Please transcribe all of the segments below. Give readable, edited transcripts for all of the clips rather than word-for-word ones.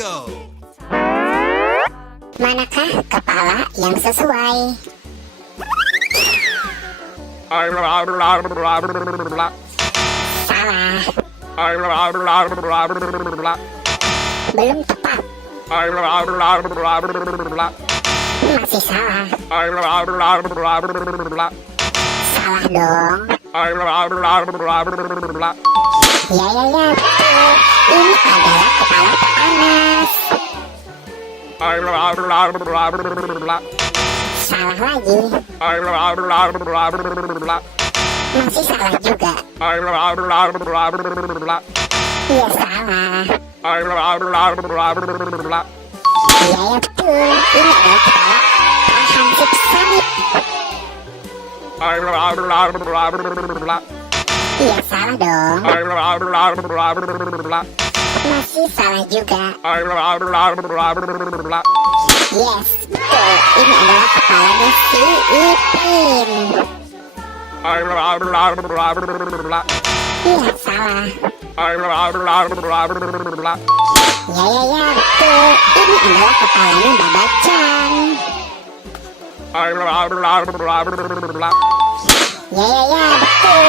go. Manakah kepala yang sesuai? Salah. Belum tepat. Masih salah. Salah dong. Ya, betul. Ini adalah kepala panas. Salah lagi. Masih salah juga. Iya, salah. Iya, betul. Ini adalah kepala Hansip Sanip. Iya, salah dong. Masih salah juga. Yes, betul. Ini adalah kepalanya si Ipin. Iya, salah. Ya, betul. Ini adalah kepalanya Babacan. Ya, betul.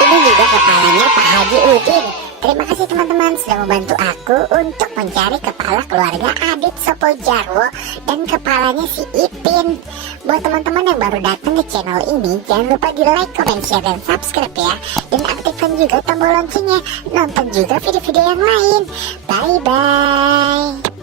Ini juga kepalanya Pak Haji Udin. Terima kasih teman-teman sudah membantu aku untuk mencari kepala keluarga Adit Sopo Jarwo dan kepalanya si Ipin. Buat teman-teman yang baru datang ke channel ini, jangan lupa di like, comment, share, dan subscribe ya. Dan aktifkan juga tombol loncengnya. Nonton juga video-video yang lain. Bye-bye.